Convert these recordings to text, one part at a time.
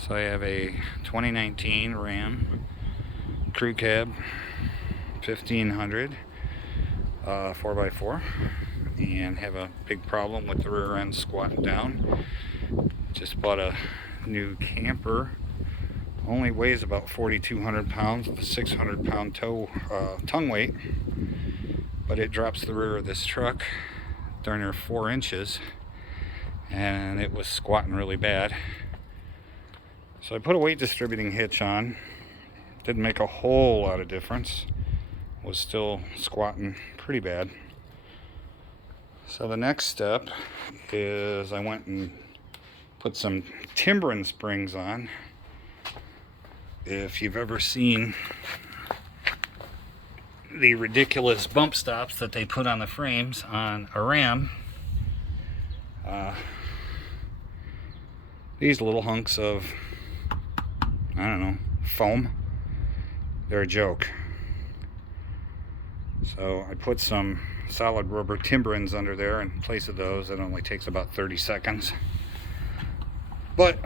So I have a 2019 Ram Crew Cab 1500 4x4 and have a big problem with the rear end squatting down. Just bought a new camper. Only weighs about 4,200 pounds with a 600-pound tongue weight, but it drops the rear of this truck darn near 4 inches, and it was squatting really bad. So I put a weight distributing hitch on. Didn't make a whole lot of difference. Was still squatting pretty bad. So the next step is I went and put some Timbren springs on. If you've ever seen the ridiculous bump stops that they put on the frames on a Ram, these little hunks of, I don't know, foam, they're a joke. So I put some solid rubber Timbrens under there in place of those. It only takes about 30 seconds. But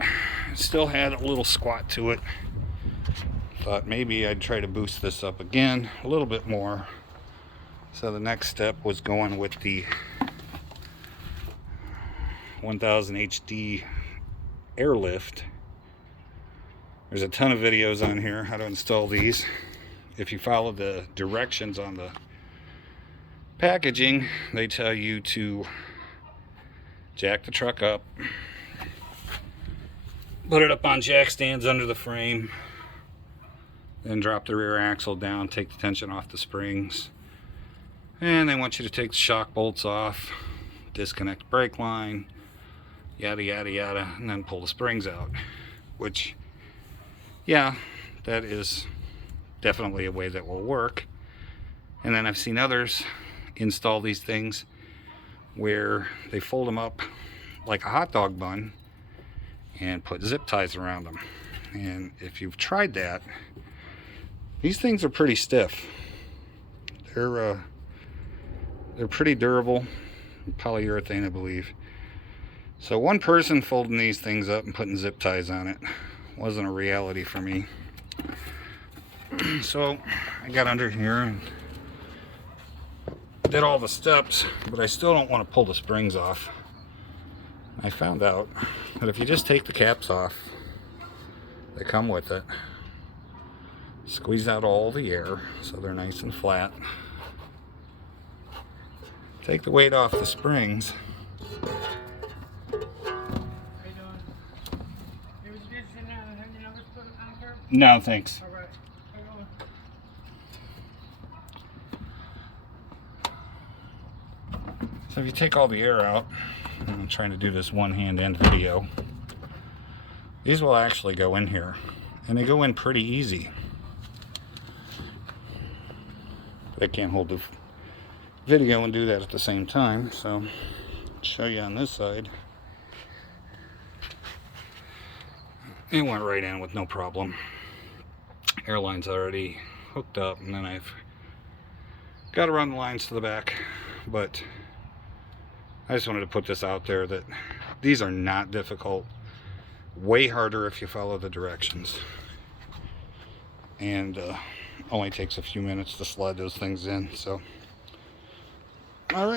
it still had a little squat to it. Thought maybe I'd try to boost this up again a little bit more. So the next step was going with the 1000 HD Airlift. There's a ton of videos on here how to install these. If you follow the directions on the packaging, they tell you to jack the truck up, put it up on jack stands under the frame, then drop the rear axle down, take the tension off the springs, and they want you to take the shock bolts off, disconnect brake line, yada yada yada, and then pull the springs out. Which, yeah, that is definitely a way that will work. And then I've seen others install these things where they fold them up like a hot dog bun and put zip ties around them. And if you've tried that, these things are pretty stiff. They're pretty durable, polyurethane, I believe. So one person folding these things up and putting zip ties on it wasn't a reality for me. So I got under here and did all the steps, but I still don't want to pull the springs off. I found out that if you just take the caps off that come with it, squeeze out all the air so they're nice and flat, take the weight off the springs, no thanks. So if you take all the air out, I'm trying to do this one-hand end video, these will actually go in here, and they go in pretty easy. But I can't hold the video and do that at the same time, so I'll show you on this side. It went right in with no problem. Airline's already hooked up, and then I've got to run the lines to the back, but I just wanted to put this out there that these are not difficult. Way harder if you follow the directions. And only takes a few minutes to slide those things in. So, all right.